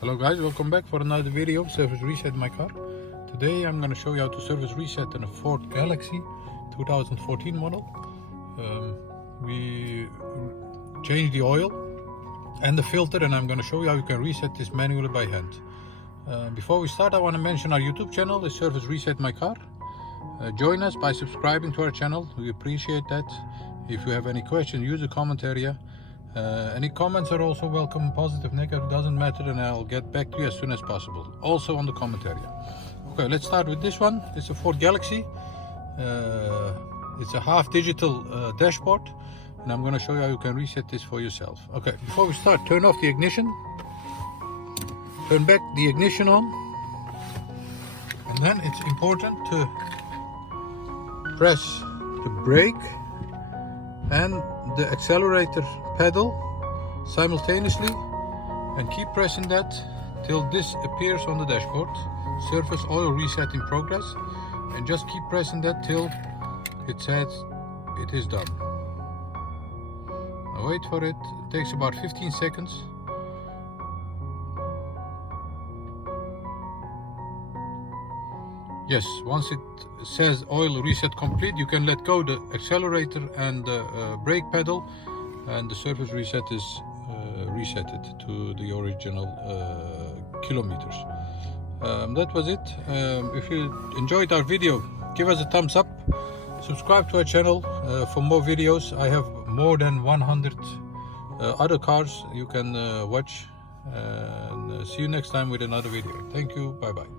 Hello guys, welcome back for another video of service reset my car. Today I'm going to show you how to service reset in a Ford Galaxy 2014 model. We changed the oil and the filter, and I'm going to show you how you can reset this manually by hand. Before we start, I want to mention our YouTube channel is Service Reset My Car. Join us by subscribing to our channel. We appreciate that. If you have any questions, use the comment area. Any comments are also welcome, positive, negative, doesn't matter, and I'll get back to you as soon as possible. Also on the comment area. Okay, let's start with this one. It's a Ford Galaxy. It's a half digital dashboard, and I'm going to show you how you can reset this for yourself. Okay, before we start, turn off the ignition. Turn back the ignition on. And then it's important to press the brake and the accelerator pedal simultaneously, and keep pressing that till this appears on the dashboard. Surface oil reset in progress, and just keep pressing that till it says it is done. Now wait for it. It takes about 15 seconds. Yes, once it says oil reset complete, you can let go the accelerator and the brake pedal, and the surface reset is resetted to the original kilometers. That was it. If you enjoyed our video, give us a thumbs up. Subscribe to our channel for more videos. I have more than 100 other cars you can watch. And see you next time with another video. Thank you. Bye bye.